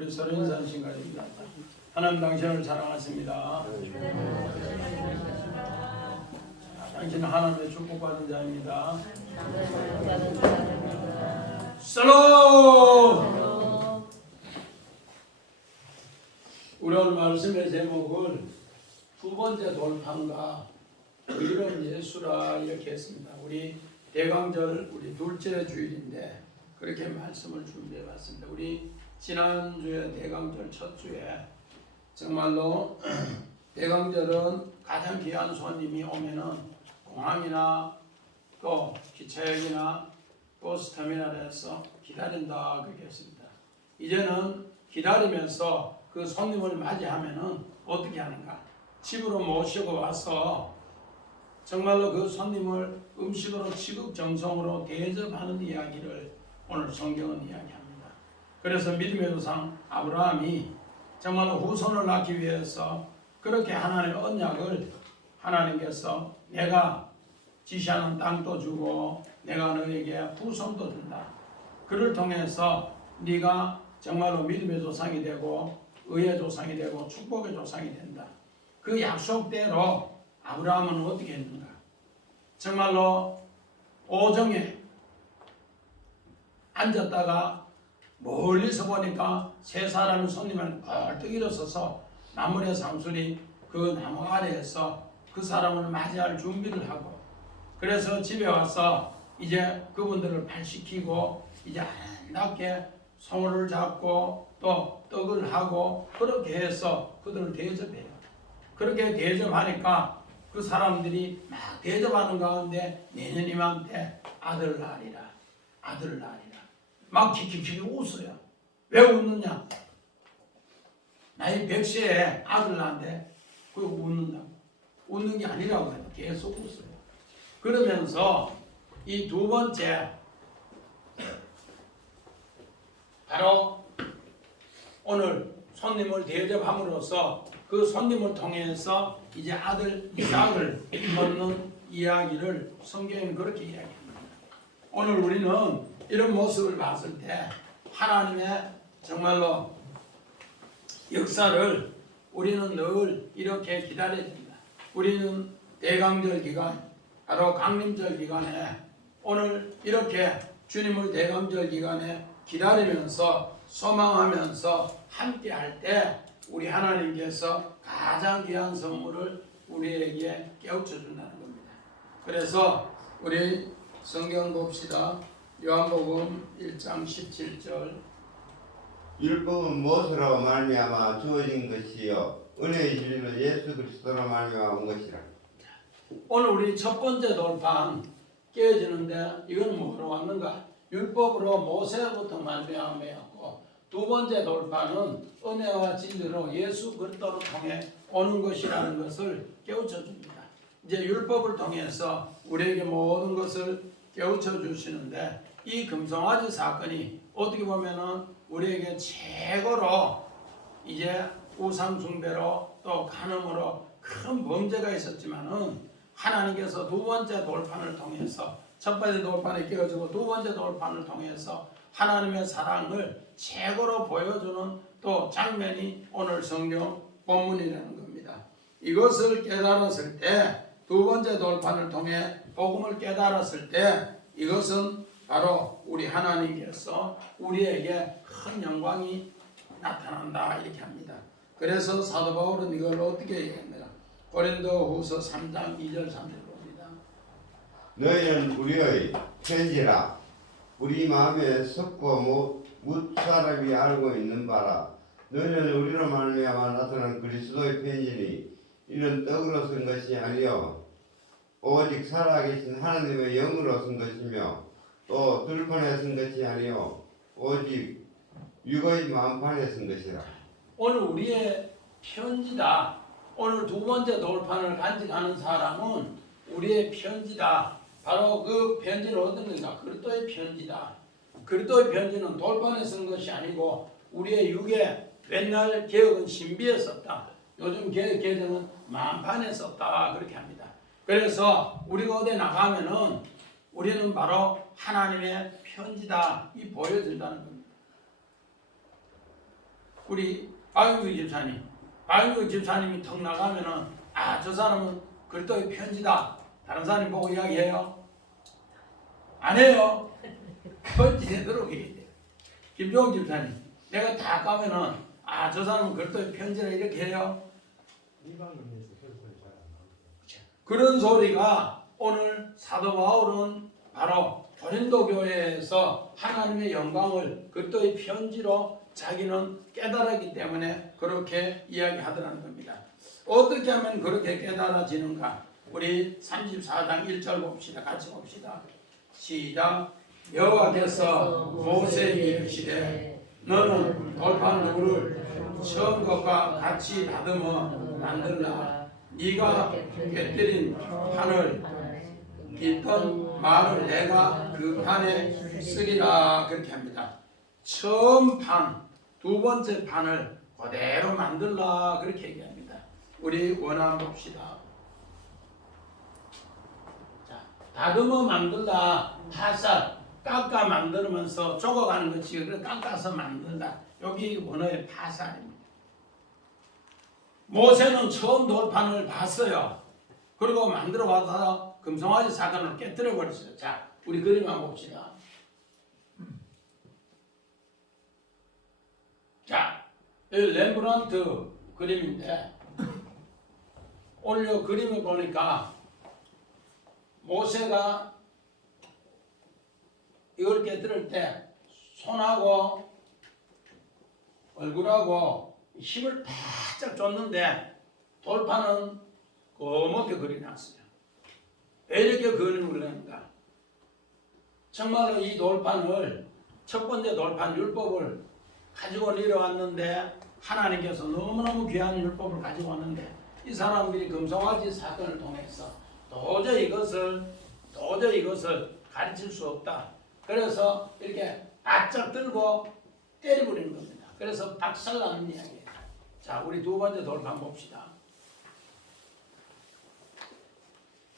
우리 서른산 신가입니다. 하나님 당신을 사랑하십니다. 당신은 하나님의 축복받은 자입니다. 살롬! 우리 오늘 말씀의 제목을 두 번째 돌판과 의로운 예수라 이렇게 했습니다. 우리 대강절 우리 둘째 주일인데 그렇게 말씀을 준비해 봤습니다. 우리 지난주에 대강절 첫 주에 정말로 대강절은 가장 귀한 손님이 오면은 공항이나 또 기차역이나 버스터미널에서 기다린다 그렇게 했습니다. 이제는 기다리면서 그 손님을 맞이하면은 어떻게 하는가? 집으로 모시고 와서 정말로 그 손님을 음식으로 지극정성으로 대접하는 이야기를 오늘 성경은 이야기합니다. 그래서 믿음의 조상 아브라함이 정말로 후손을 낳기 위해서 그렇게 하나님의 언약을 하나님께서 내가 지시하는 땅도 주고 내가 너에게 후손도 준다. 그를 통해서 네가 정말로 믿음의 조상이 되고 의의 조상이 되고 축복의 조상이 된다. 그 약속대로 아브라함은 어떻게 했는가? 정말로 오정에 앉았다가 멀리서 보니까 세 사람의 손님을 벌떡 일어서서 나무의 상술이 그 나무 아래에서 그 사람을 맞이할 준비를 하고 그래서 집에 와서 이제 그분들을 발시키고 이제 아름답게 손을 잡고 또 떡을 하고 그렇게 해서 그들을 대접해요. 그렇게 대접하니까 그 사람들이 막 대접하는 가운데 내년 이맘때 아들 낳으리라 아들 낳으리라 막 킥킥킥 웃어요. 왜 웃느냐? 나이 100세에 아들 낳는데 그 웃는다. 웃는 게 아니라고 해요. 계속 웃어요. 그러면서 이 두 번째 바로 오늘 손님을 대접함으로써 그 손님을 통해서 이제 아들 이삭을 얻는 이야기를 성경은 그렇게 이야기합니다. 오늘 우리는 이런 모습을 봤을 때 하나님의 정말로 역사를 우리는 늘 이렇게 기다려야 됩니다. 우리는 대강절 기간, 바로 강림절 기간에 오늘 이렇게 주님을 대강절 기간에 기다리면서 소망하면서 함께 할 때 우리 하나님께서 가장 귀한 선물을 우리에게 깨우쳐 준다는 겁니다. 그래서 우리 성경 봅시다. 요한복음 1장 17절 율법은 무엇으로 말미암아 주어진 것이요 은혜의 진리는 예수 그리스도로 말미암아 온 것이라. 오늘 우리 첫 번째 돌판 깨어지는데 이건 뭐로 왔는가? 율법으로 모세부터 말미암았고 두 번째 돌판은 은혜와 진리로 예수 그리스도를 통해 오는 것이라는 것을 깨우쳐 줍니다. 이제 율법을 통해서 우리에게 모든 것을 깨우쳐 주시는데 이 금송아지 사건이 어떻게 보면은 우리에게 최고로 이제 우상 숭배로 또 간음으로 큰 범죄가 있었지만은 하나님께서 두 번째 돌판을 통해서 첫 번째 돌판에 깨어지고 두 번째 돌판을 통해서 하나님의 사랑을 최고로 보여주는 또 장면이 오늘 성경 본문이라는 겁니다. 이것을 깨달았을 때 두 번째 돌판을 통해 복음을 깨달았을 때 이것은 바로 우리 하나님께서 우리에게 큰 영광이 나타난다 이렇게 합니다. 그래서 사도 바울은 이걸 어떻게 얘기합니까? 고린도후서 3장 2절 3절 봅니다. 너희는 우리의 편지라 우리 마음에 섞고 묻 사람이 알고 있는 바라. 너희는 우리로 말미암아 나타난 그리스도의 편지니 이는 떡으로 쓴 것이 아니요 오직 살아계신 하나님의 영으로 쓴 것이며 또 들판에 쓴 것이 아니요 오직 육의 마음판에 쓴 것이라. 오늘 우리의 편지다. 오늘 두 번째 돌판을 간직하는 사람은 우리의 편지다. 바로 그 편지는 어떤 건가? 그리스도의 편지다. 그리스도의 편지는 돌판에 쓴 것이 아니고 우리의 육에 옛날 개혁은 신비에 썼다. 요즘 개혁은 만판에 썼다. 그렇게 합니다. 그래서 우리가 어디 나가면은 우리는 바로 하나님의 편지다. 이 보여준다는 겁니다. 우리 박영규 집사님, 박영규 집사님이 턱 나가면은 저 사람은 그리스도의 편지다. 다른 사람이 보고 이야기해요? 안 해요. 그건 제대로 해야 돼. 김종욱 집사님, 내가 다 까면은 저 사람은 그리스도의 편지라 이렇게 해요. 그런 소리가 오늘 사도 바울은 바로 고린도 교회에서 하나님의 영광을 그리스도의 편지로 자기는 깨달았기 때문에 그렇게 이야기하더라는 겁니다. 어떻게 하면 그렇게 깨달아지는가? 우리 34장 1절 봅시다. 같이 봅시다. 시작. 여호와께서 모세에게 이르시되 너는 돌판 누구를 처음 것과 같이 다듬어 만들라. 네가 꿰뜨린 판을 있던 말을 내가 그 판에 쓰리라. 그렇게 합니다. 처음 판, 두 번째 판을 그대로 만들라. 그렇게 얘기합니다. 우리 원화 봅시다. 자, 다듬어 만들라. 파살, 깎아 만들면서 쪼개가는 것이 그래 깎아서 만들다. 여기 원어의 파살입니다. 모세는 처음 돌판을 봤어요. 그리고 만들어 와서 금송아지 사건을 깨뜨려 버렸어요. 자, 우리 그림 한번 봅시다. 자, 이 렘브란트 그림인데 오늘 그림을 보니까 모세가 이걸 깨뜨릴 때 손하고 얼굴하고 힘을 바짝 줬는데 돌판은 검게 그려놨어요. 왜 이렇게 그림을 그렸는가? 정말로 이 돌판을 첫 번째 돌판 율법을 가지고 내려왔는데 하나님께서 너무너무 귀한 율법을 가지고 왔는데 이 사람들이 금송아지 사건을 통해서 도저히 이것을 가르칠 수 없다. 그래서 이렇게 바짝 들고 때려버리는 겁니다. 그래서 박살나는 이야기예요. 자, 우리 두 번째 돌판 봅시다.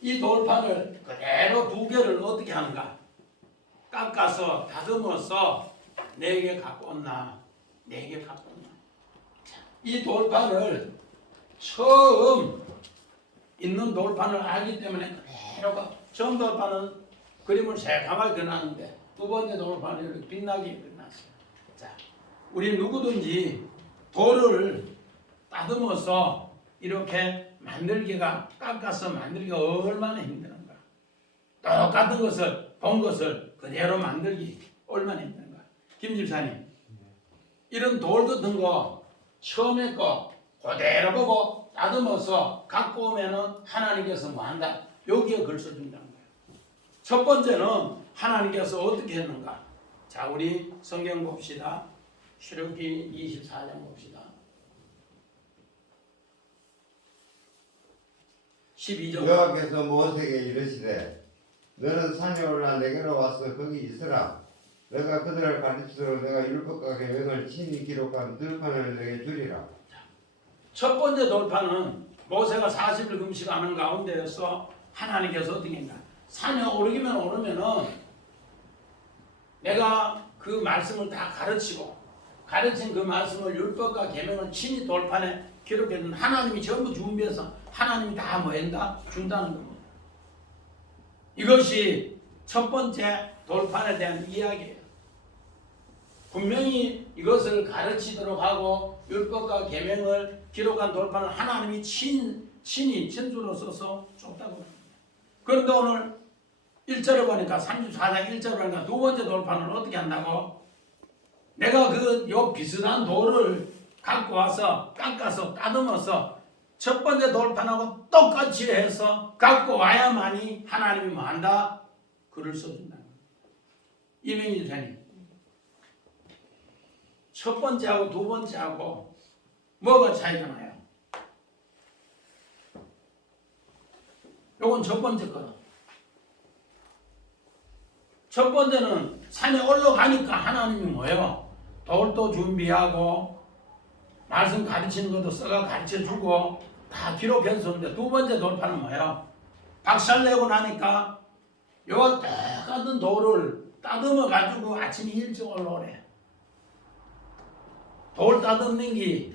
이 돌판을 그대로 두 개를 어떻게 하는가? 깎아서 다듬어서 4개 갖고 온나 4개 갖고 온나. 자, 이 돌판을 처음 있는 돌판을 알기 때문에 그대로 처음 돌판은 그림을 새까맣게 그려놨는데 두 번째 돌판은 이렇게 빛나게 그려놨어요. 자, 우리 누구든지 돌을 다듬어서 이렇게 만들기가 깎아서 만들기가 얼마나 힘드는가. 똑같은 것을 본 것을 그대로 만들기 얼마나 힘든가. 김 집사님, 이런 돌 같은 거 처음에 거 그대로 보고 다듬어서 갖고 오면은 하나님께서 뭐 한다. 여기에 글 써준다는 거예요. 첫 번째는 하나님께서 어떻게 했는가. 자, 우리 성경 봅시다. 출애굽기 24장 봅시다. 12절. 여호와께서 모세에게 이르시되 너는 산에 올라 내게로 와서 거기 있으라. 내가 그들을 가르치도록 내가 율법과 계명을 친히 기록한 들판을 내게 주리라. 첫 번째 돌판은 모세가 40일 금식하는 가운데에서 하나님께서 어떻게 했나. 산에 오르기만 오르면은 내가 그 말씀을 다 가르친 그 말씀을 율법과 계명을 친히 돌판에 기록했는 하나님이 전부 준비해서 하나님이 다 뭐한다? 준다는 겁니다. 이것이 첫 번째 돌판에 대한 이야기예요. 분명히 이것을 가르치도록 하고 율법과 계명을 기록한 돌판을 하나님이 친히 천주로 써서 줬다고 합니다. 그런데 오늘 1절에 보니까 34장 1절에 보니까 두 번째 돌판을 어떻게 한다고? 내가 요 비슷한 돌을 갖고 와서 깎아서 다듬어서 첫 번째 돌판하고 똑같이 해서 갖고 와야만이 하나님이 뭐 한다? 글을 써준다. 이명희 집사님, 첫 번째하고 두 번째하고 뭐가 차이가 나요? 요건 첫 번째 거다. 첫 번째는 산에 올라가니까 하나님이 뭐예요? 돌도 준비하고 말씀 가르치는 것도 써가 가르쳐주고 다 기록했었는데 두 번째 돌판은 뭐예요? 박살내고 나니까 요와 똑같은 돌을 따듬어 가지고 아침에 일찍 올라오래. 돌 따듬는 게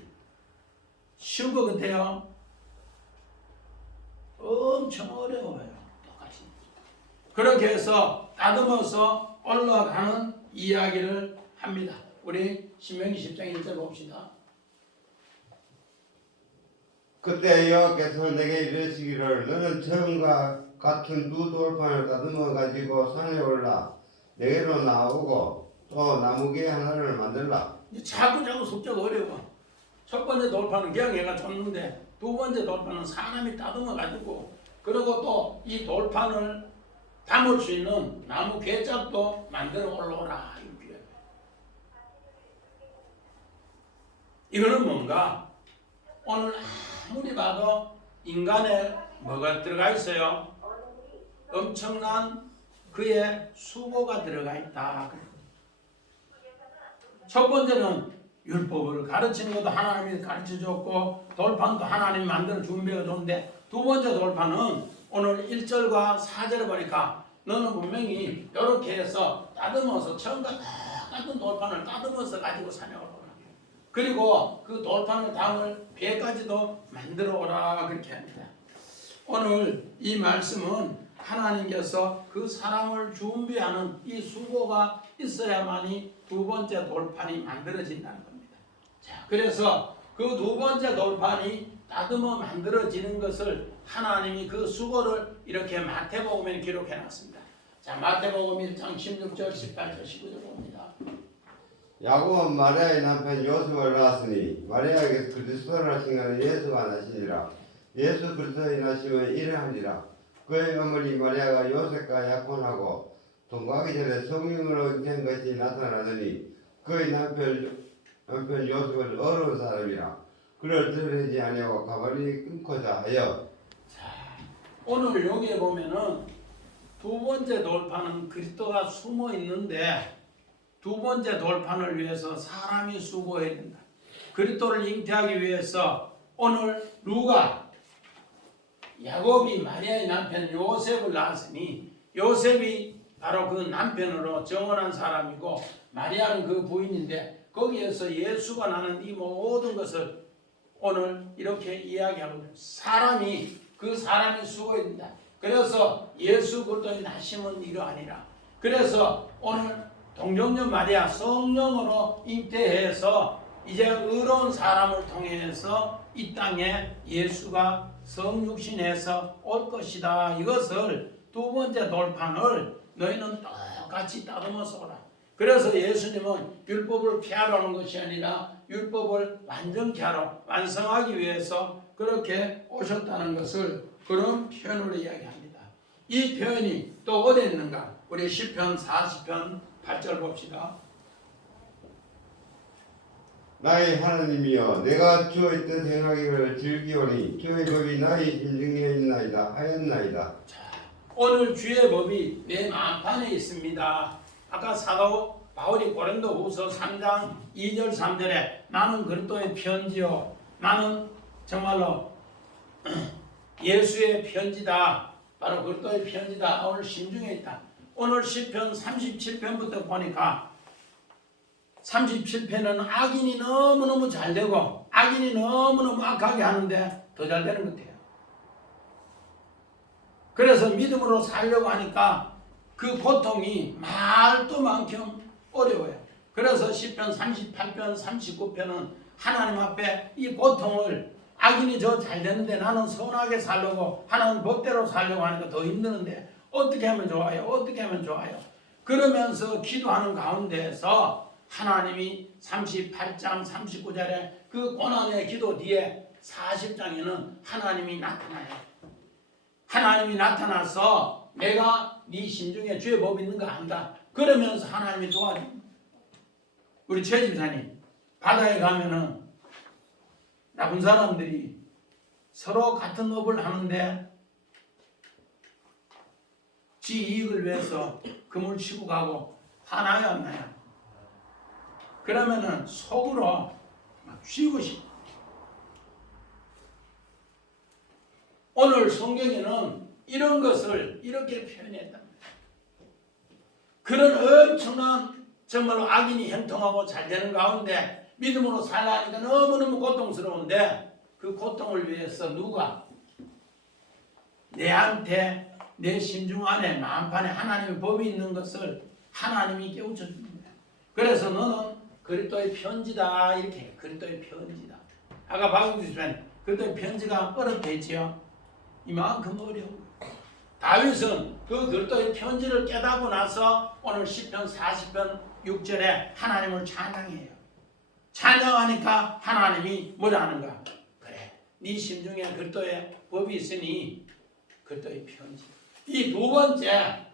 쉬운 것 같아요? 엄청 어려워요. 똑같이. 그렇게 해서 따듬어서 올라가는 이야기를 합니다. 우리 신명기 10장 1절 봅시다. 그때 여호와께서 내게 이르시기를 너는 처음과 같은 두 돌판을 다듬어 가지고 산에 올라 내게로 나오고 또 나무개 하나를 만들라. 자꾸 숙제가 어려워. 첫 번째 돌판은 그냥 얘가 줬는데 두 번째 돌판은 사람이 따듬어 가지고 그리고 또 이 돌판을 담을 수 있는 나무 괴짝도 만들어 올라오라. 이거는 뭔가 오늘 아무리 봐도 인간에 뭐가 들어가 있어요? 엄청난 그의 수고가 들어가 있다. 첫 번째는 율법을 가르치는 것도 하나님이 가르쳐줬고 돌판도 하나님이 만들어 준비해 줬는데 두 번째 돌판은 오늘 1절과 4절에 보니까 너는 분명히 이렇게 해서 따듬어서 처음과 똑같은 돌판을 따듬어서 가지고 산에 올라오라. 그리고 그 돌판을 담을 배까지도 만들어 오라 그렇게 합니다. 오늘 이 말씀은 하나님께서 그 사람을 준비하는 이 수고가 있어야만이 두 번째 돌판이 만들어진다는 겁니다. 자, 그래서 그 두 번째 돌판이 다듬어 만들어지는 것을 하나님이 그 수고를 이렇게 마태복음에 기록해 놨습니다. 자, 마태복음 1장 16절 18절 19절 봅니다. 야곱은 마리아의 남편 요셉을 낳았으니 마리아에게서 그리스도를 하신 것은 예수가 나시니라. 예수 그리스도의 나심은 이러하니라. 그의 어머니 마리아가 요셉과 약혼하고 동거하기 전에 성령으로 된 것이 나타나더니 그의 남편 요셉은 어려운 사람이라. 그를 드러내지 아니하고 가만히 끊고자 하여. 오늘 여기에 보면은 두 번째 돌판은 그리스도가 숨어 있는데 두 번째 돌판을 위해서 사람이 수고해야 된다. 그리스도를 잉태하기 위해서 오늘 누가 야곱이 마리아의 남편 요셉을 낳았으니 요셉이 바로 그 남편으로 정언한 사람이고 마리아는 그 부인인데 거기에서 예수가 나는 이 모든 것을 오늘 이렇게 이야기하고 사람이 그 사람이 수고해야 된다. 그래서 예수 그리스도의 나심은 이러하니라. 그래서 오늘 동정녀 마리아 성령으로 잉태해서 이제 의로운 사람을 통해서 이 땅에 예수가 성육신해서 올 것이다. 이것을 두 번째 돌판을 너희는 똑같이 따듬어서 오라. 그래서 예수님은 율법을 피하러 오는 것이 아니라 율법을 완전케 하러 완성하기 위해서 그렇게 오셨다는 것을 그런 표현으로 이야기합니다. 이 표현이 또 어디에 있는가? 우리 시편 40편 8절 봅시다. 나의 하나님이여 내가 주의 뜻 행하기를 즐기오니 주의 법이 나의 심중에 있나이다 하였나이다. 자, 오늘 주의 법이 내 마음판에 있습니다. 아까 사도 바울이 고린도후서 3장 2절 3절에 나는 그리스도의 편지요 나는 정말로 예수의 편지다. 바로 그리스도의 편지다. 오늘 심중에 있다. 오늘 시편 37편부터 보니까 37편은 악인이 너무너무 잘되고 악인이 너무너무 악하게 하는데 더 잘되는 것 같아요. 그래서 믿음으로 살려고 하니까 그 고통이 말도만큼 어려워요. 그래서 시편 38편 39편은 하나님 앞에 이 고통을 악인이 저 잘되는데 나는 선하게 살려고 하나님 법대로 살려고 하니까 더 힘드는데 어떻게 하면 좋아요? 어떻게 하면 좋아요? 그러면서 기도하는 가운데에서 하나님이 38장 39절에 그 고난의 기도 뒤에 40장에는 하나님이 나타나요. 하나님이 나타나서 내가 네 심중에 주의 법이 있는가 한다. 그러면서 하나님이 도와줍니다. 우리 최 집사님 바다에 가면은 나쁜 사람들이 서로 같은 업을 하는데 지 이익을 위해서 금을 치고 가고 화나요 안 나요? 그러면은 속으로 막 쥐고 싶어. 오늘 성경에는 이런 것을 이렇게 표현했다. 그런 엄청난 정말로 악인이 형통하고 잘되는 가운데 믿음으로 살라니까 너무너무 고통스러운데 그 고통을 위해서 누가 내한테 내 심중 안에 마음판에 하나님의 법이 있는 것을 하나님이 깨우쳐 줍니다. 그래서 너는 그리스도의 편지다 이렇게 해요. 그리스도의 편지다. 아까 박영주씨는 그리스도의 편지가 어렵겠지요. 이만큼 어려운 거예요. 다윗은 그 그리스도의 편지를 깨닫고 나서 오늘 시편 40편 6절에 하나님을 찬양해요. 찬양하니까 하나님이 뭐라 하는가? 그래, 네 심중에 그리스도의 법이 있으니 그리스도의 편지. 이 두 번째,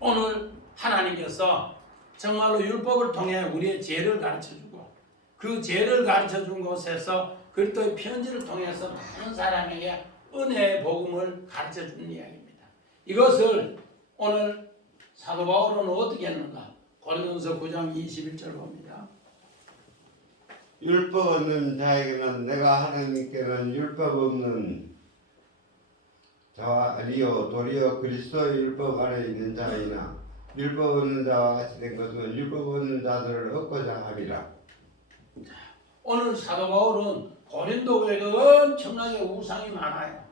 오늘 하나님께서 정말로 율법을 통해 우리의 죄를 가르쳐주고 그 죄를 가르쳐준 곳에서 그리스도의 편지를 통해서 많은 사람에게 은혜의 복음을 가르쳐주는 이야기입니다. 이것을 오늘 사도 바울은 어떻게 했는가? 고린도서 9장 21절 봅니다. 율법 없는 자에게는 내가 하나님께는 율법 없는 자와 아니요 도리어 그리스도의 율법 아래 있는 자이나 율법 없는 자와 같이 된 것은 율법 없는 자들을 얻고자 함이라. 오늘 사도 바울은 고린도 교회가 엄청나게 우상이 많아요.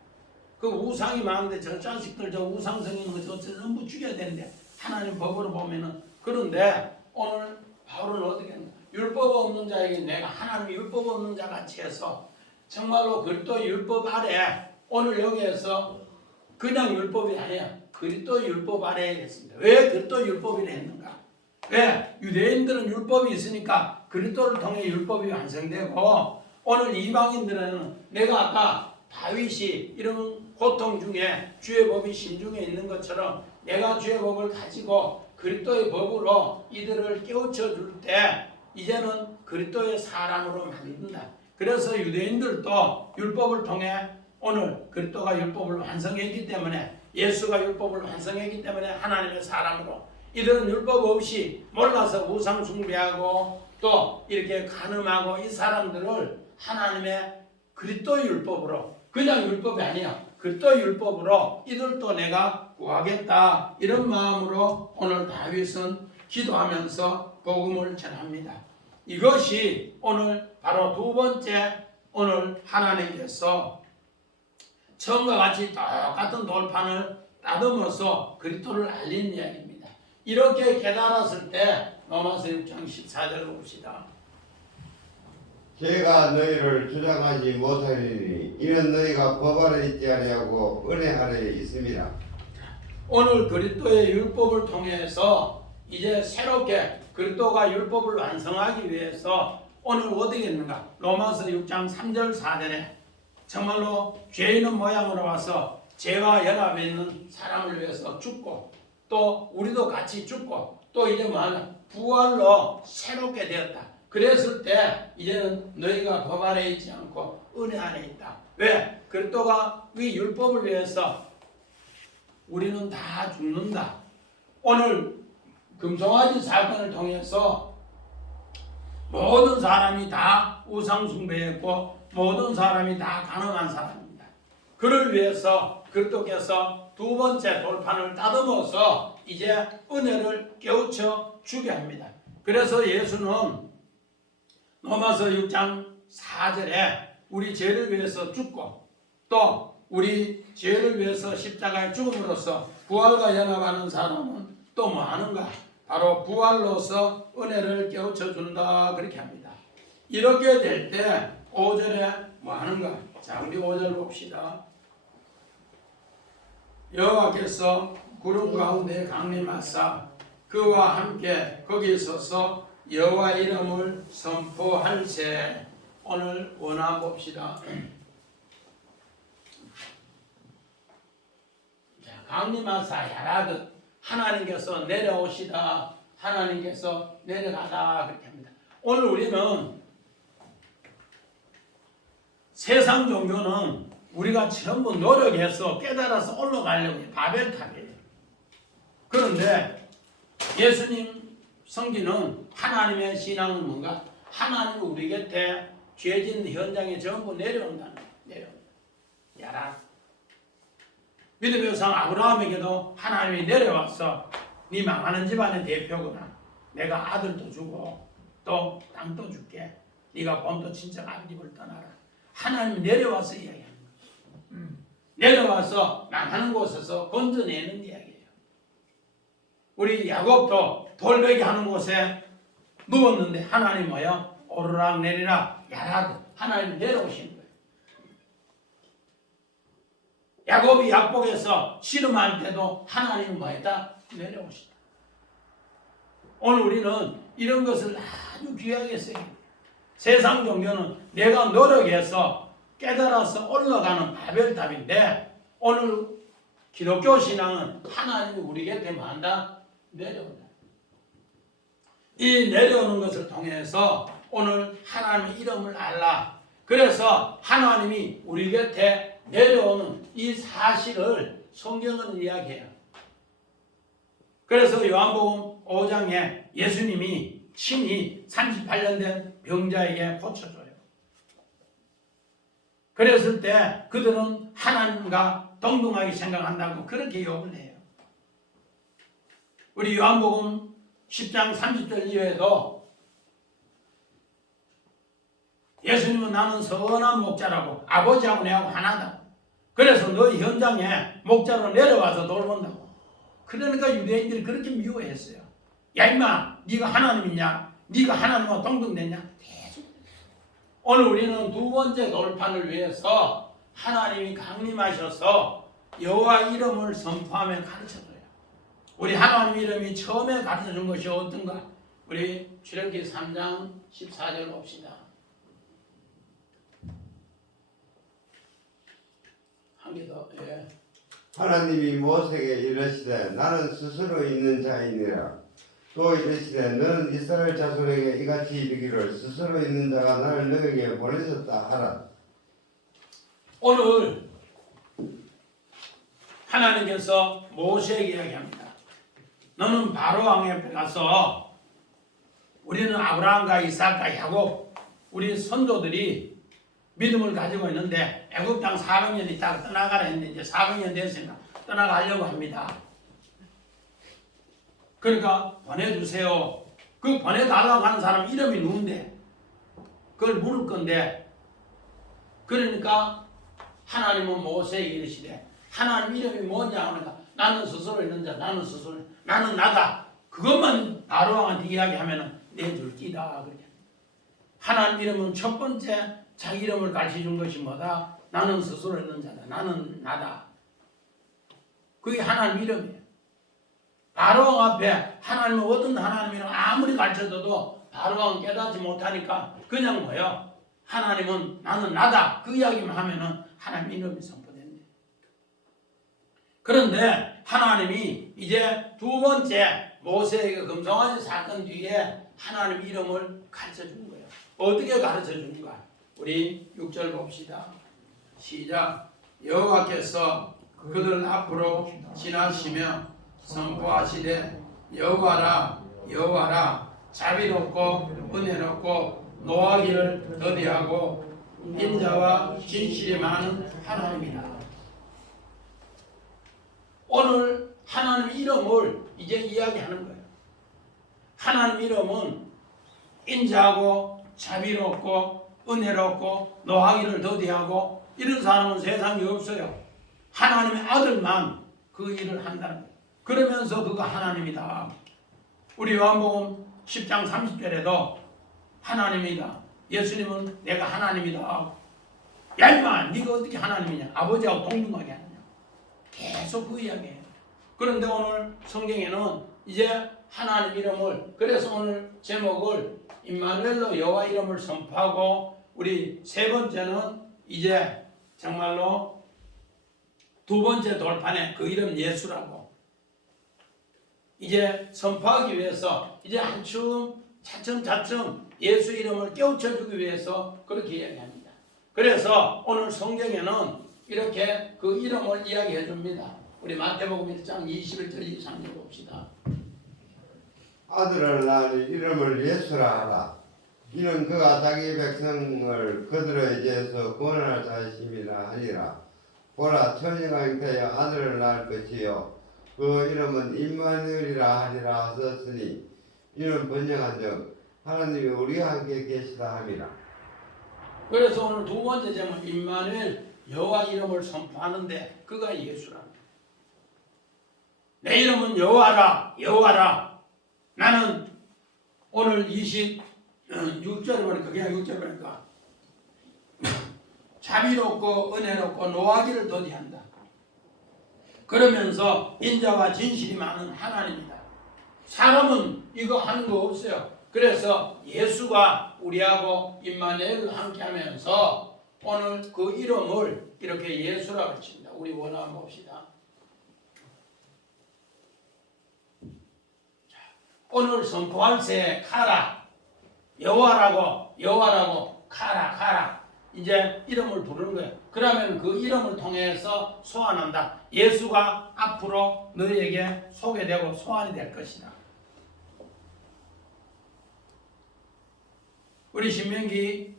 그 우상이 많은데 저 자식들 저 우상성 있는 거 전부 죽여야 되는데 하나님 법으로 보면은 그런데 오늘 바울은 어떻게 했나? 율법 없는 자에게 내가 하나님 율법 없는 자 같이 해서 정말로 그리스도 율법 아래 오늘 여기에서 그냥 율법이 아니야. 그리스도 율법 아래에 했습니다. 왜 그리스도 율법이라 했는가? 왜? 유대인들은 율법이 있으니까 그리스도를 통해 율법이 완성되고 오늘 이방인들은 내가 아까 다윗이 이런 고통 중에 주의 법이 심중에 있는 것처럼 내가 주의 법을 가지고 그리스도의 법으로 이들을 깨우쳐 줄 때 이제는 그리스도의 사람으로 만든다. 그래서 유대인들도 율법을 통해 오늘 그리스도가 율법을 완성했기 때문에 예수가 율법을 완성했기 때문에 하나님의 사람으로 이들은 율법 없이 몰라서 우상 숭배하고 또 이렇게 간음하고 이 사람들을 하나님의 그리스도 율법으로 그냥 율법이 아니야. 그리스도 율법으로 이들도 내가 구하겠다. 이런 마음으로 오늘 다윗은 기도하면서 복음을 전합니다. 이것이 오늘 바로 두 번째 오늘 하나님께서 처음과 같이 똑같은 돌판을 따듬어서 그리스도를 알린 이야기입니다. 이렇게 깨달았을 때 로마서 6장 14절 봅시다. 죄가 너희를 주장하지 못하리니 이는 너희가 법 아래 있지 아니하고 은혜 아래에 있습니다. 오늘 그리스도의 율법을 통해서 이제 새롭게 그리스도가 율법을 완성하기 위해서 오늘 어디에 있는가? 로마서 6장 3절 4절에 정말로 죄 있는 모양으로 와서 죄와 연합해 있는 사람을 위해서 죽고 또 우리도 같이 죽고 또 이제 뭐하냐? 부활로 새롭게 되었다. 그랬을 때 이제는 너희가 법 아래 있지 않고 은혜 안에 있다. 왜? 그리스도가 이 율법을 위해서 우리는 다 죽는다. 오늘 금송아지 사건을 통해서 모든 사람이 다 우상 숭배했고 모든 사람이 다 가능한 사람입니다. 그를 위해서 그리스도께서 두 번째 돌판을 따듬어서 이제 은혜를 깨우쳐 주게 합니다. 그래서 예수는 로마서 6장 4절에 우리 죄를 위해서 죽고 또 우리 죄를 위해서 십자가에 죽음으로써 부활과 연합하는 사람은 또 뭐 하는가? 바로 부활로서 은혜를 깨우쳐 준다 그렇게 합니다. 이렇게 될 때 5절에 뭐 하는가? 자, 우리 5절 봅시다. 여호와께서 구름 가운데 강림하사 그와 함께 거기 서서 여호와 이름을 선포할세. 오늘 원화 봅시다. 자, 강림하사 야라듯 하나님께서 내려오시다. 하나님께서 내려가다 그렇게 합니다. 오늘 우리는 세상 종교는 우리가 전부 노력해서 깨달아서 올라가려고 해요. 바벨탑이에요. 그런데 예수님 성기는 하나님의 신앙은 뭔가? 하나님이 우리 곁에 죄진 현장에 전부 내려온다는 거예요. 내려온다. 야라. 믿음의 조상 아브라함에게도 하나님이 내려와서 네 망하는 집안의 대표구나. 내가 아들도 주고 또 땅도 줄게. 네가 본토 친척 아버지를 떠나라. 하나님 내려와서 이야기하는 거예요. 내려와서 망하는 곳에서 건져내는 이야기예요. 우리 야곱도 돌베개 하는 곳에 누웠는데 하나님 뭐야? 오르락 내리락 야라드 하나님 내려오시는 거예요. 야곱이 약복에서 씨름할 때도 하나님은 뭐였다? 내려오시다. 오늘 우리는 이런 것을 아주 귀하게 써요. 세상 종교는 내가 노력해서 깨달아서 올라가는 바벨탑인데 오늘 기독교 신앙은 하나님이 우리 곁에 만다 내려온다. 이 내려오는 것을 통해서 오늘 하나님의 이름을 알라. 그래서 하나님이 우리 곁에 내려오는 이 사실을 성경은 이야기해요. 그래서 요한복음 5장에 예수님이 친히 38년 된 병자에게 고쳐줘요. 그랬을 때 그들은 하나님과 동등하게 생각한다고 그렇게 욕을 해요. 우리 요한복음 10장 30절 이후에도 예수님은 나는 선한 목자라고 아버지하고 내하고 하나다. 그래서 너 현장에 목자로 내려와서 돌본다고. 그러니까 유대인들이 그렇게 미워했어요. 야 임마 네가 하나님이냐? 네가 하나님과 동등됐냐? 계속. 오늘 우리는 두 번째 돌판을 위해서 하나님이 강림하셔서 여호와 이름을 선포하며 가르쳐줘요. 우리 하나님 이름이 처음에 가르쳐준 것이 어떤가? 우리 출애굽기 3장 14절 봅시다. 한 개 더. 예. 하나님이 모세에게 이르시되 나는 스스로 있는 자이니라. 또 이르시되 너는 이스라엘 자손에게 이같이 이르기를 스스로 있는 자가 나를 너에게 보내셨다 하라. 오늘 하나님께서 모세에게 이야기합니다. 너는 바로 왕 앞에 가서 우리는 아브라함과 이삭과 야곱 우리 선조들이 믿음을 가지고 있는데 애굽 땅 400년 있다가 떠나가라 했는데 이제 400년 됐으니까 떠나가려고 합니다. 그러니까 보내주세요. 그 보내달라고 하는 사람 이름이 누군데 그걸 물을 건데 그러니까 하나님은 모세에게 이르시되 하나님 이름이 뭐냐 하니까 나는 스스로 있는 자 나는 스스로 나는 나다. 그것만 바로왕한테 이야기하면 내줄 끼다. 그래. 하나님 이름은 첫 번째 자기 이름을 가르쳐준 것이 뭐다? 나는 스스로 있는 자다. 나는 나다. 그게 하나님 이름이에요. 바로왕 앞에 하나님은 어떤 하나님이라고 아무리 가르쳐줘도 바로왕은 깨닫지 못하니까 그냥 뭐예요? 하나님은 나는 나다. 그 이야기만 하면은 하나님 이름이 선포된대. 그런데 하나님이 이제 두 번째 모세에게 금송아지 사건 뒤에 하나님 이름을 가르쳐 준 거예요. 어떻게 가르쳐 주는가? 우리 6절 봅시다. 시작. 여호와께서 그들 앞으로 지나시며 선포하시되 여호와라 여호와라 자비롭고 은혜롭고 노하기를 더디하고 인자와 진실이 많은 하나님이다. 오늘 하나님 이름을 이제 이야기하는 거예요. 하나님 이름은 인자하고 자비롭고 은혜롭고 노하기를 더디하고 이런 사람은 세상에 없어요. 하나님의 아들만 그 일을 한다는 거예요. 그러면서 그가 하나님이다. 우리 요한복음 10장 30절에도 하나님이다. 예수님은 내가 하나님이다. 야 임마 네가 어떻게 하나님이냐? 아버지하고 동등하게 하느냐? 계속 그 이야기예요. 그런데 오늘 성경에는 이제 하나님 이름을 그래서 오늘 제목을 임마누엘로 여호와 이름을 선포하고 우리 세 번째는 이제 정말로 두 번째 돌판에 그 이름 예수라고 이제 선포하기 위해서 이제 한층 차츰 예수 이름을 깨우쳐주기 위해서 그렇게 이야기합니다. 그래서 오늘 성경에는 이렇게 그 이름을 이야기해 줍니다. 우리 마태복음 1장 21절 23절 봅시다. 아들을 낳으니 이름을 예수라 하라. 이는 그가 자기 백성을 그들의 죄에서 구원할 자이심이라 하니라. 보라 처녀가 잉태하여 아들을 낳을 것이요 그 이름은 임마누엘이라 하리라 하셨으니 이는 번역한즉 하나님이 우리와 함께 계시다 함이라. 그래서 오늘 두 번째 제목 임마누엘 여호와 이름을 선포하는데 그가 예수랍니다. 내 이름은 여호와라 여호와라. 나는 오늘 26절에 보니까 그냥 6절에 보니까 자비롭고 은혜롭고 노하기를 더디한다. 그러면서 인자와 진실이 많은 하나님이다. 사람은 이거 하는 거 없어요. 그래서 예수가 우리하고 임마누엘을 함께 하면서 오늘 그 이름을 이렇게 예수라고 칩니다. 우리 원어만 봅시다. 자, 오늘 선포할 새 카라 여호와라고 카라 이제 이름을 부르는 거예요. 그러면 그 이름을 통해서 소환한다. 예수가 앞으로 너희에게 소개되고 소환이 될 것이다. 우리 신명기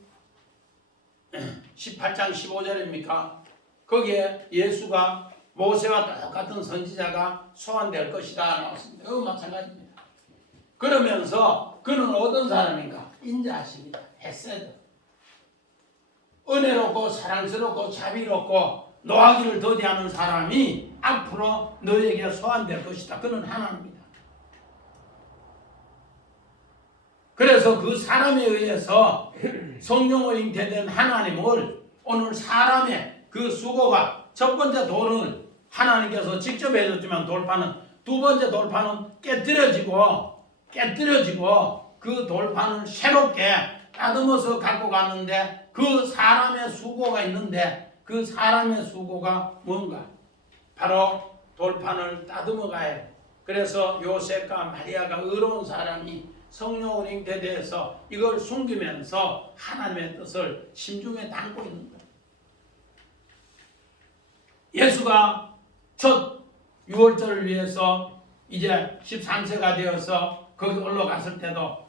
18장 15절입니까? 거기에 예수가 모세와 똑같은 선지자가 소환될 것이다 나왔습니다. 그거 마찬가지입니다. 그러면서 그는 어떤 사람인가? 인자하십니다. 헤세드. 은혜롭고 사랑스럽고 자비롭고 노하기를 더디하는 사람이 앞으로 너희에게 소환될 것이다. 그는 하나님입니다. 그래서 그 사람에 의해서 성령으로 잉태된 하나님을 오늘 사람의 그 수고가 첫 번째 돌을 하나님께서 직접 해줬지만 돌판은 두 번째 돌판은 깨뜨려지고 그 돌판을 새롭게 다듬어서 갖고 갔는데 그 사람의 수고가 있는데 그 사람의 수고가 뭔가? 바로 돌판을 다듬어 가야 해. 그래서 요셉과 마리아가 의로운 사람이 성령으로 잉태되어서 이걸 숨기면서 하나님의 뜻을 심중에 담고 있는 거예요. 예수가 첫 6월절을 위해서 이제 13세가 되어서 거기 올라갔을 때도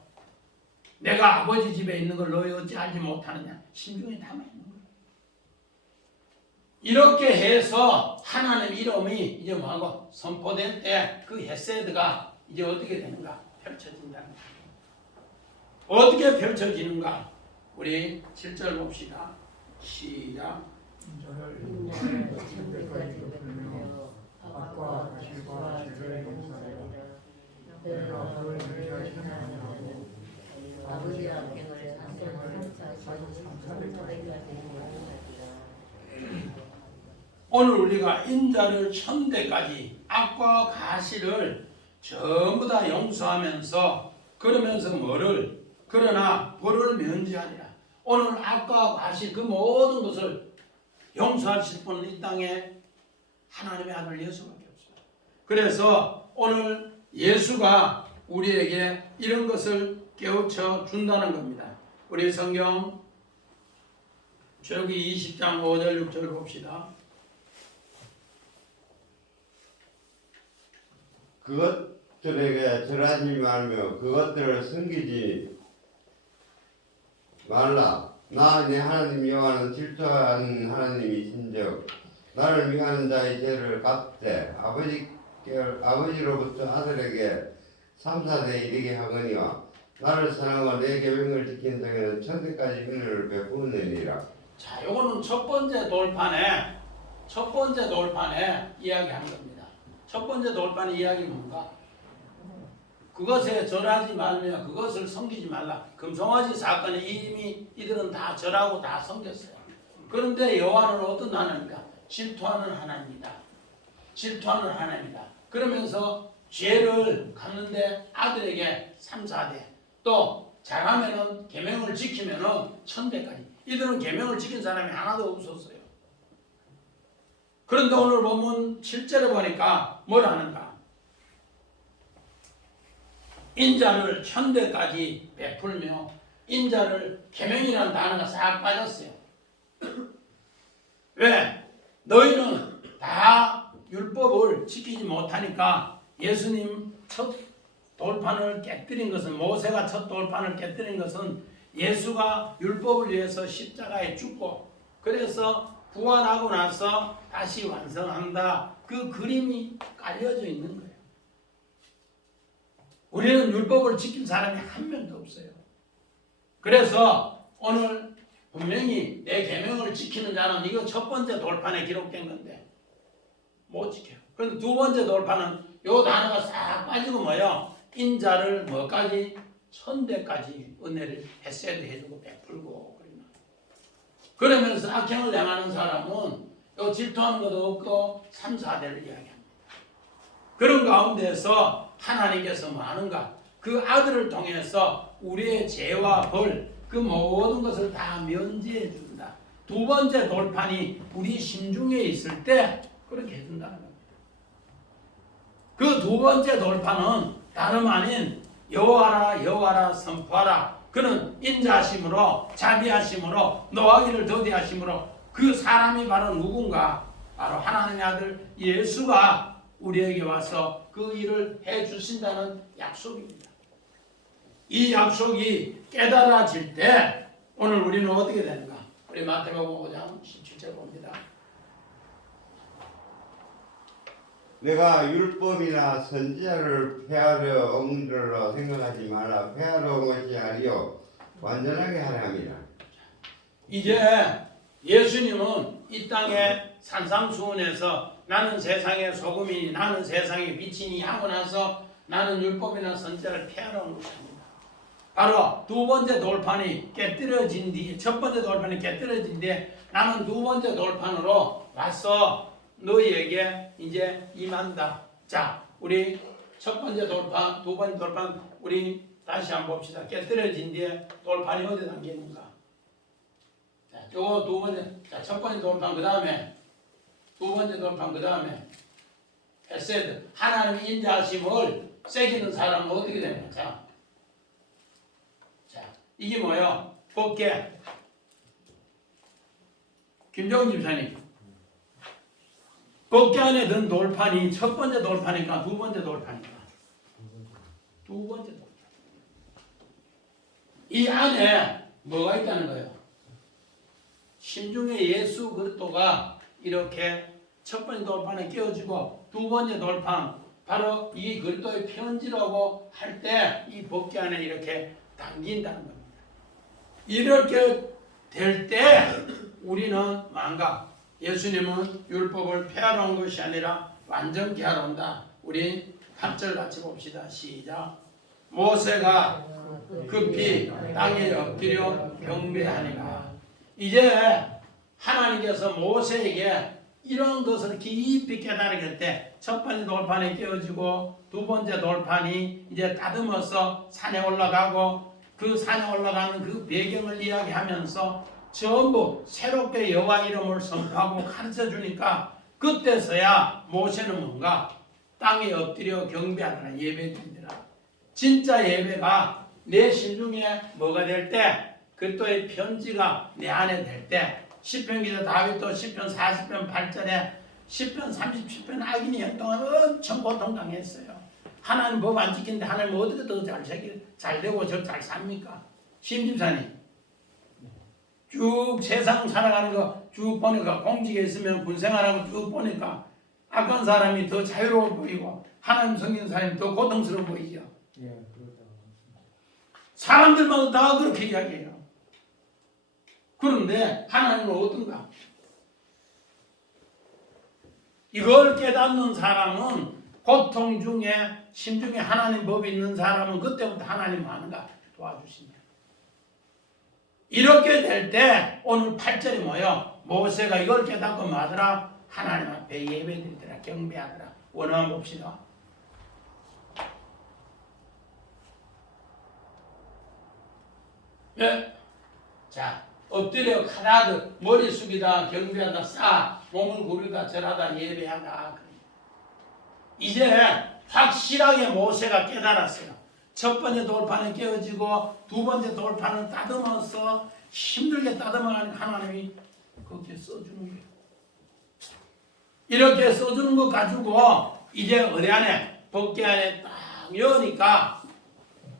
내가 아버지 집에 있는 걸 너희 어찌 알지 못하느냐 심중에 담아 있는 거예요. 이렇게 해서 하나님 이름이 이제 뭐하고 선포될 때 그 헤세드가 이제 어떻게 되는가 펼쳐진다는 거예요. 어떻게 펼쳐지는가? 우리 7절 봅시다. 시작. 오늘 우리가 인자를 천대까지 악과 가시를 전부 다 용서하면서 그러면서 뭐를 그러나 벌을 면제하리라. 오늘 악과 과실 그 모든 것을 용서하실 분은 이 땅에 하나님의 아들 예수밖에 없어요. 그래서 오늘 예수가 우리에게 이런 것을 깨우쳐 준다는 겁니다. 우리 성경 출애굽기 20장 5절 6절 봅시다. 그것들에게 절하지 말며 그것들을 섬기지 말라. 나 내 하나님 여호와는 질투한 하나님이신즉 나를 위하는 자의 죄를 갚되 아버지로부터 아들에게 3, 4대 이르게 하거니와 나를 사랑하고 내 계명을 지키는 자에게는 천대까지 은혜를 베푸느니라. 자, 요거는 첫 번째 돌판에 이야기한 겁니다. 첫 번째 돌판의 이야기는 뭔가? 그것에 절하지 말며 그것을 섬기지 말라. 금송아지 사건에 이미 이들은 다 절하고 다 섬겼어요. 그런데 여호와는 어떤 하나님입니까? 질투하는 하나님이다. 질투하는 하나님이다. 그러면서 죄를 갚는데 아들에게 3, 4대 또 잘하면은 계명을 지키면은 1000대까지. 이들은 계명을 지킨 사람이 하나도 없었어요. 그런데 오늘 보면 7절에 보니까 뭘 하는가? 인자를 1000대까지 베풀며 인자를 계명이라는 단어가 싹 빠졌어요. 왜? 너희는 다 율법을 지키지 못하니까 예수님 첫 돌판을 깨뜨린 것은 모세가 첫 돌판을 깨뜨린 것은 예수가 율법을 위해서 십자가에 죽고 그래서 부활하고 나서 다시 완성한다. 그 그림이 깔려져 있는 거예요. 우리는 율법을 지킨 사람이 한 명도 없어요. 그래서 오늘 분명히 내 계명을 지키는 자는 이거 첫 번째 돌판에 기록된 건데 못 지켜요. 그런데 두 번째 돌판은 요 단어가 싹 빠지고 뭐요? 인자를 뭐까지? 천대까지 은혜를 헤세드 해주고 베풀고 그러면서 악행을 행하는 사람은 요 질투하는 것도 없고 3, 4대를 이야기합니다. 그런 가운데서 하나님께서 뭐 하는가? 그 아들을 통해서 우리의 죄와 벌, 그 모든 것을 다 면제해 준다. 두 번째 돌판이 우리 심중에 있을 때 그렇게 해준다는 겁니다. 그 두 번째 돌판은 다름 아닌 여호와라 여호와라 선포하라. 그는 인자하심으로 자비하심으로 노하기를 더디하심으로 그 사람이 바로 누군가? 바로 하나님의 아들 예수가 우리에게 와서 그 일을 해주신다는 약속입니다. 이 약속이 깨달아질 때 오늘 우리는 어떻게 되는가? 우리 마태복음 5장 17절 봅니다. 내가 율법이나 선지자를 폐하려 엉들어 생각하지 말라. 폐하러 온 것이 아니요 완전하게 하려 함이라. 이제 예수님은 이 땅에 산상수훈에서 나는 세상의 소금이니 나는 세상의 빛이니 하고 나서 나는 율법이나 선지자를 폐하러 온 것입니다. 바로 두 번째 돌판이 깨뜨려진 뒤에 첫 번째 돌판이 깨뜨려진 뒤에 나는 두 번째 돌판으로 와서 너희에게 이제 임한다. 자, 우리 첫 번째 돌판, 두 번째 돌판 우리 다시 한번 봅시다. 깨뜨려진 뒤에 돌판이 어디 담겨 있는가? 자, 요거 두 번째, 자, 첫 번째 돌판 그 다음에 두 번째 돌판 그 다음에 헤세드 하나님의 인자하심을 새기는 사람은 어떻게 되냐? 자, 이게 뭐예요? 법계. 김정은 집사님. 법계 안에 든 돌판이 첫 번째 돌판이니까 두 번째 돌판이니까. 두 번째 돌판. 이 안에 뭐가 있다는 거예요? 심중에 예수 그리스도가 이렇게 첫 번째 돌판에 끼워지고 두 번째 돌판 바로 이 그리스도의 편지라고 할 때 이 법계 안에 이렇게 담긴다는 겁니다. 이렇게 될 때 우리는 망각. 예수님은 율법을 폐하러 온 것이 아니라 완전케 하러 온다. 우리 8절 같이 봅시다. 시작. 모세가 급히 땅에 엎드려 경배하니라. 이제 하나님께서 모세에게 이런 것을 깊이 깨달게 할 때 첫 번째 돌판에 끼워지고 두 번째 돌판이 이제 다듬어서 산에 올라가고 그 산에 올라가는 그 배경을 이야기하면서 전부 새롭게 여호와 이름을 선포하고 가르쳐 주니까 그때서야 모세는 뭔가 땅에 엎드려 경배하느라 예배드리더라. 진짜 예배가 내 심중에 뭐가 될 때 그리스도의 편지가 내 안에 될 때 시편 기자 다윗도 시편 40편 8절에 시편 37편 악인이 행동을 엄청 고통당했어요. 하나님 법 안 지키는데 하나님 어떻게 더 잘 되고 저 잘 삽니까? 심집사님 쭉 세상 살아가는 거 쭉 보니까 공직에 있으면 군생활하고 쭉 보니까 악한 사람이 더 자유로워 보이고 하나님 섬기는 사람이 더 고통스러워 보이죠. 사람들마다 다 그렇게 이야기해요. 그런데 하나님은 어떤가? 이걸 깨닫는 사람은 고통 중에 심중에 하나님 법이 있는 사람은 그때부터 하나님 하는가 도와주신다. 이렇게 될 때 오늘 8절이 뭐예요? 모세가 이걸 깨닫고 마더라 하나님 앞에 예배드리더라 경배하더라. 원어만 봅시다. 예. 자, 엎드려 카라드 머리 숙이다 경배하다 싸 몸을 구르다 절하다 예배하다. 이제 확실하게 모세가 깨달았어요. 첫 번째 돌판에 깨어지고 두 번째 돌판을 따듬어서 힘들게 따듬어가는 하나님이 그렇게 써주는 거예요. 이렇게 써주는 거 가지고 이제 어디 안에 법궤 안에 딱 여니까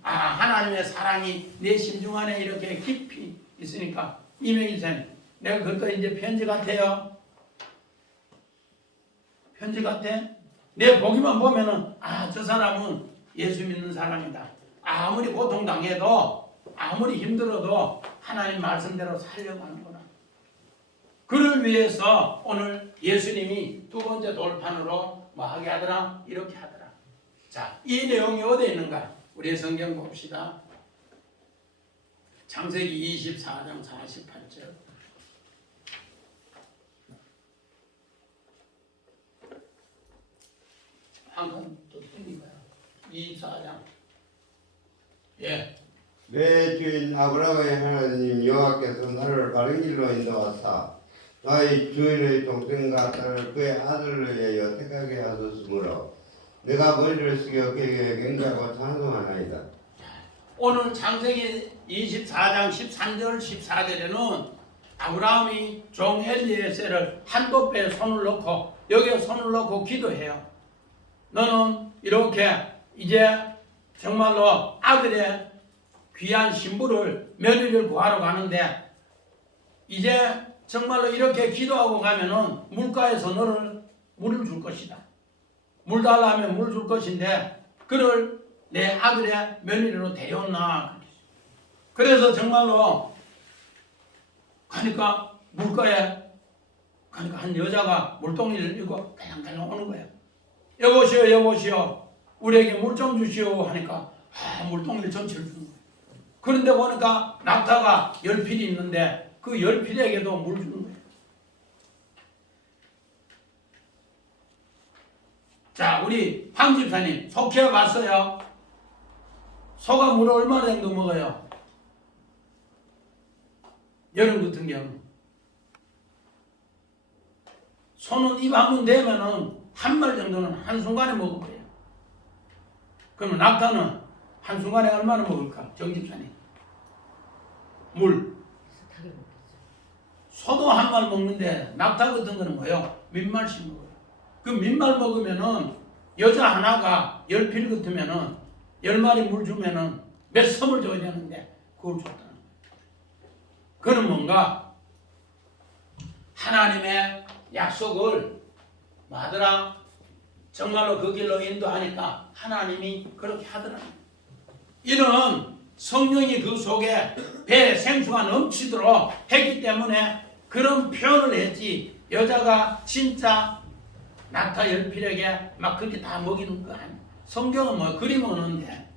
아 하나님의 사랑이 내 심중 안에 이렇게 깊이 있으니까 이명일사님 내가 그것도 이제 편지 같아요. 편지 같아? 내 보기만 보면은 아 저 사람은 예수 믿는 사람이다. 아무리 고통당해도 아무리 힘들어도 하나님 말씀대로 살려고 하는구나. 그를 위해서 오늘 예수님이 두 번째 돌판으로 뭐 하게 하더라? 이렇게 하더라. 자, 이 내용이 어디에 있는가? 우리 성경 봅시다. 창세기 24장 48절. 한 번 또 틀린 거야. 24장. 예. 내 주인 아브라함의 하나님 여호와께서 나를 바른 길로 인도하사 나의 주인의 동생과 딸을 그의 아들로 위하여 택하게 하셨으므로 내가 머리를 숙여 그에게 경배하고 찬송하나이다. 오늘 창세기 24장 13절 14절에는 아브라함이 종 엘리에셀을 한복배에 손을 넣고 여기에 손을 넣고 기도해요. 너는 이렇게 이제 정말로 아들의 귀한 신부를 며느리를 구하러 가는데 이제 정말로 이렇게 기도하고 가면은 물가에서 너를 물을 줄 것이다. 물 달라면 물 줄 것인데 그를 내 아들의 며느리로 데려온나. 그래서 정말로 가니까 물가에 가니까 한 여자가 물동이를 들고 그냥 오는 거예요. 여보시오 여보시오 우리에게 물 좀 주시오 하니까 물동이를 전체를 주는 거예요. 그런데 보니까 낙타가 10필이 있는데 그 10필에게도 물 주는 거예요. 자, 우리 황 집사님 소 키워봤어요? 소가 물을 얼마나 정도 먹어요? 여름 같은 경우 소는 입 한 번 대면은 한 말 정도는 한순간에 먹어버려요. 그러면 낙타는 한순간에 얼마나 먹을까? 정 집사님 물 소도 한 말 먹는데 낙타 같은 거는 뭐예요? 몇 말씩 먹어요. 그 몇 말 먹으면은 여자 하나가 10필 같으면은 10마리 물 주면은 몇 섬을 줘야 되는데 그걸 줬다는 거예요. 그는 뭔가 하나님의 약속을 하더라. 정말로 그 길로 인도하니까 하나님이 그렇게 하더라. 이는 성령이 그 속에 배에 생수가 넘치도록 했기 때문에 그런 표현을 했지. 여자가 진짜 낙타 10필에게 막 그렇게 다 먹이는 거 아니야. 성경은 뭐 그림 오는데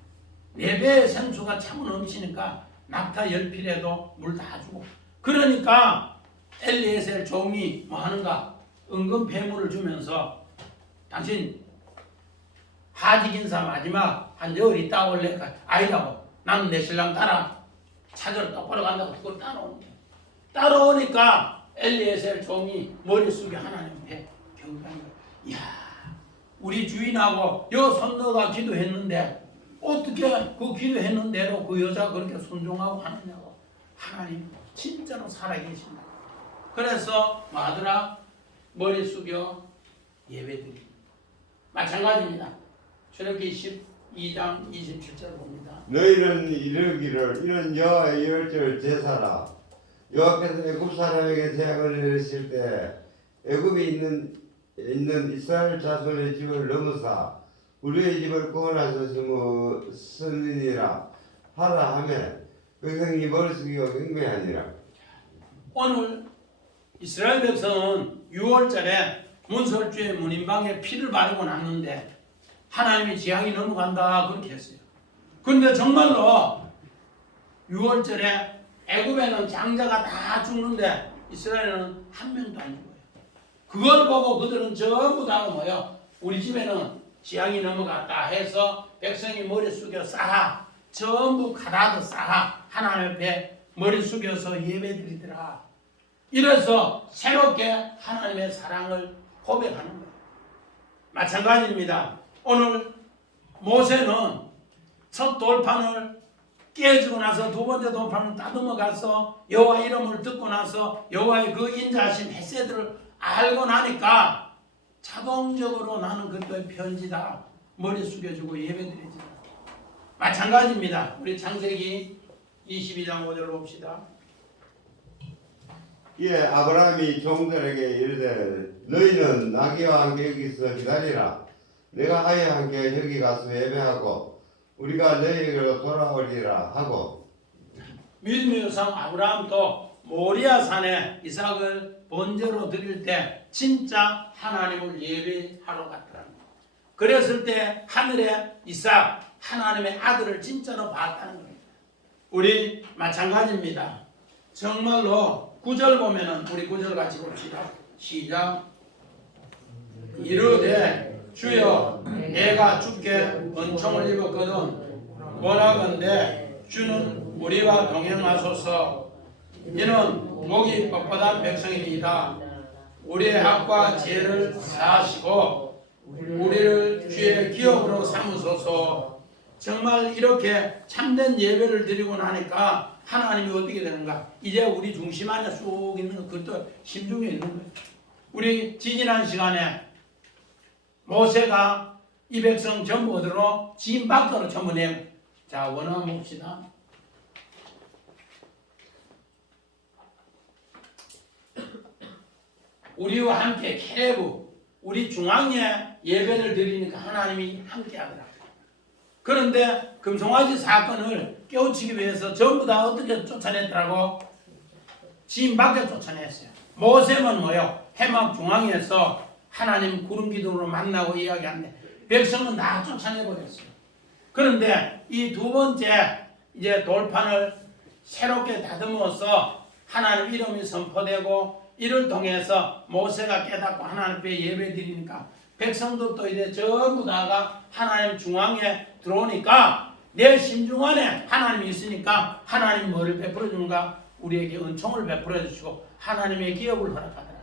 내 배에 생수가 참 넘치니까 낙타 10필에도 물 다 주고. 그러니까 엘리에셀 종이 뭐 하는가? 은근 폐물을 주면서 당신 하직 인사 마지막 한 열 있다 올래? 아니라고. 나는 내 신랑 따라 찾으러 똑바로 간다고 그걸 따라오는 거야. 따라오니까 엘리에셀 종이 머리 숙여 하나님 앞에 경배하는 거야. 이야, 우리 주인하고 여 손녀가 기도했는데 어떻게 그 기도했는 대로 그 여자가 그렇게 순종하고 하느냐고. 하나님 진짜로 살아계신다. 그래서 마누라 머리 숙여 예배드립니다. 마찬가지입니다. 출애굽기 12장 27절 봅니다. 너희는 이르기를 이는 여호와의 열절 제사라. 여호와께서 애굽 사람에게 재앙을 내리실 때 애굽에 있는 이스라엘 자손의 집을 넘어사 우리의 집을 구원하셨으니라 하라 하며 백성이 머리 숙이고 경배하니라. 오늘 이스라엘 백성은 6월절에 문설주의 문인방에 피를 바르고 났는데 하나님이 재앙이 넘어간다 그렇게 했어요. 그런데 정말로 6월절에 애굽에는 장자가 다 죽는데 이스라엘은 한 명도 안 죽어요. 그걸 보고 그들은 전부 다 뭐요? 우리 집에는 재앙이 넘어갔다 해서 백성이 머리 숙여 쌓아 전부 가다도 쌓아 하나님 앞에 머리 숙여서 예배드리더라. 이래서 새롭게 하나님의 사랑을 고백하는 거예요. 마찬가지입니다. 오늘 모세는 첫 돌판을 깨지고 나서 두 번째 돌판을 다듬어 가서 여호와 이름을 듣고 나서 여호와의 그 인자하신 헤세드를 알고 나니까 자동적으로 나는 그리스도의 편지다. 머리 숙여주고 예배드리지. 마찬가지입니다. 우리 창세기 22장 5절 봅시다. 이에 아브라함이 종들에게 이르되 너희는 나귀와 함께 여기서 기다리라. 내가 아이와 함께 여기 가서 예배하고 우리가 너희에게로 돌아오리라 하고 믿음의 조상 아브라함도 모리아 산에 이삭을 번제로 드릴 때 진짜 하나님을 예배하러 갔더라는 거예요. 그랬을 때 하늘에 이삭 하나님의 아들을 진짜로 봤다는 거예요. 우리 마찬가지입니다. 정말로 9절 보면은 우리 9절 같이 봅시다. 시작. 이르되 주여 내가 주께 은총을 입었거든 원하건대 주는 우리와 동행하소서. 이는 목이 뻣뻣한 백성이니이다. 우리의 학과 지혜를 사하시고 우리를 주의 기업으로 삼으소서. 정말 이렇게 참된 예배를 드리고 나니까 하나님이 어떻게 되는가? 이제 우리 중심 안에 쑥 있는 거, 그것도 심중에 있는 거예요. 우리 지지난 시간에 모세가 이 백성 전부 어디로? 지금 밖으로 전부 내요. 자, 원어 봅시다. 우리와 함께 케레브, 우리 중앙에 예배를 드리니까 하나님이 함께 하더라. 그런데 금송아지 사건을 깨우치기 위해서 전부 다 어떻게 쫓아냈더라고? 지인 밖에 쫓아냈어요. 모세는 뭐요? 해막 중앙에서 하나님 구름 기둥으로 만나고 이야기하는데 백성은 다 쫓아내버렸어요. 그런데 이 두 번째 이제 돌판을 새롭게 다듬어서 하나님 이름이 선포되고 이를 통해서 모세가 깨닫고 하나님 앞에 예배 드리니까 백성들도 이제 전부 다가 하나님 중앙에 들어오니까 내 심중 안에 하나님이 있으니까 하나님 뭐를 베풀어 주는가? 우리에게 은총을 베풀어 주시고 하나님의 기업을 허락하더라.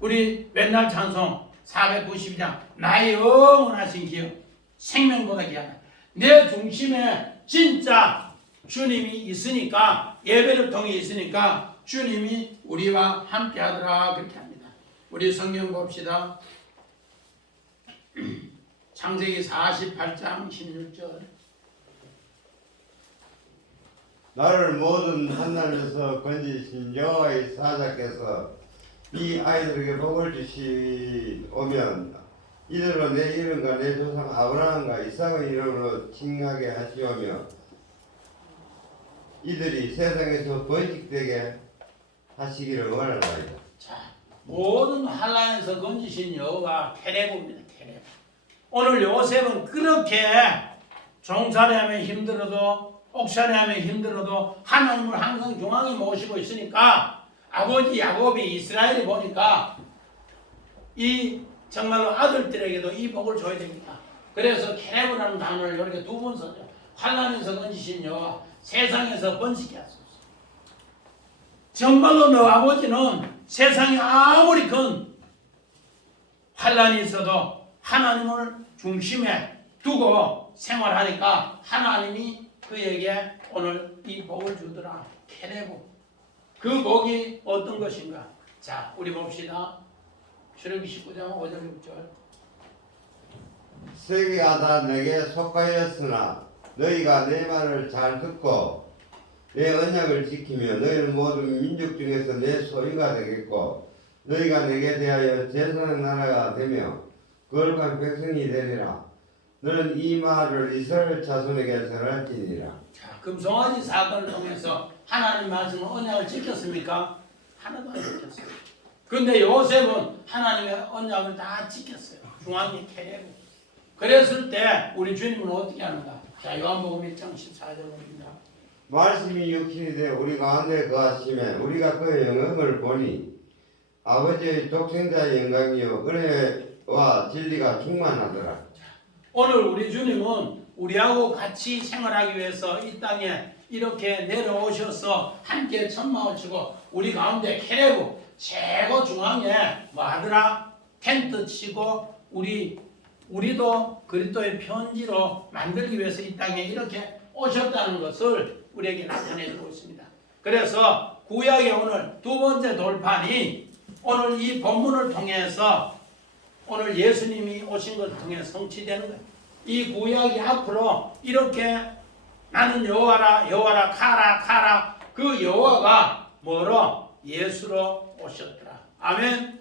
우리 맨날 찬송 492장 나의 영원하신 기업 생명보다 귀하다. 내 중심에 진짜 주님이 있으니까 예배를 통해 있으니까 주님이 우리와 함께 하더라 그렇게 합니다. 우리 성경 봅시다. 창세기 48장 16절. 나를 모든 한날에서 건지신 여호와의 사자께서 이 아이들에게 복을 주시오면 이들로 내 이름과 내 조상 아브라함과 이삭의 이름으로 칭하게 하시오며 이들이 세상에서 번식되게 하시기를 원하나이다. 자, 모든 환란에서 건지신 여호와 케레브입니다. 케레브. 오늘 요셉은 그렇게 종살이하면 힘들어도 옥살이하면 힘들어도 하나님을 항상 중앙에 모시고 있으니까 아버지 야곱이 이스라엘이 보니까 이 정말로 아들들에게도 이 복을 줘야 됩니다. 그래서 케레브라는 단어를 이렇게 두 번 써요. 환란에서 건지신 여호와 세상에서 번식게 하소서. 정말로 너 아버지는 세상에 아무리 큰 환란이 있어도 하나님을 중심에 두고 생활하니까 하나님이 그에게 오늘 이 복을 주더라. 케레브. 그 복이 어떤 것인가? 자, 우리 봅시다. 출애굽기 19장 5절 6절. 세계가 다 내게 속하였으나 너희가 내 말을 잘 듣고 내 언약을 지키며 너희는 모든 민족 중에서 내 소유가 되겠고 너희가 내게 대하여 제사장 나라가 되며 거룩한 백성이 되리라. 너는 이 말을 이스라엘 자손에게 전할지니라. 자, 금송아지 사건을 통해서 하나님 말씀은 언약을 지켰습니까? 하나도 안 지켰어요. 그런데 요셉은 하나님의 언약을 다 지켰어요. 중앙에 케레브. 그랬을 때 우리 주님은 어떻게 하는가? 자, 요한복음 1장 14절입니다. 말씀이 육신이 되어 우리 가운데 거하심에 우리가 그의 영광을 보니 아버지의 독생자의 영광이요 은혜와 진리가 충만하더라. 오늘 우리 주님은 우리하고 같이 생활하기 위해서 이 땅에 이렇게 내려오셔서 함께 천막을 치고 우리 가운데 케레브 최고 중앙에 뭐 하더라? 텐트 치고 우리도 그리스도의 편지로 만들기 위해서 이 땅에 이렇게 오셨다는 것을 우리에게 나타내 주고 있습니다. 그래서 구약의 오늘 두 번째 돌판이 오늘 이 본문을 통해서 오늘 예수님이 오신 것을 통해 성취되는 거예요. 이 구약이 앞으로 이렇게 나는 여호와라 여호와라 카라 그 여호와가 뭐로? 예수로 오셨더라. 아멘.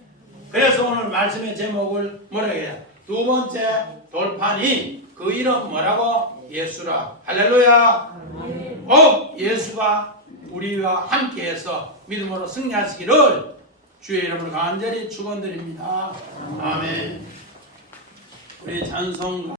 그래서 오늘 말씀의 제목을 뭐라고 해요? 두 번째 돌판이 그 이름 뭐라고? 예수라. 할렐루야. 예수가 우리와 함께해서 믿음으로 승리하시기를 주의 이름으로 간절히 축원드립니다. 아멘. 우리 찬송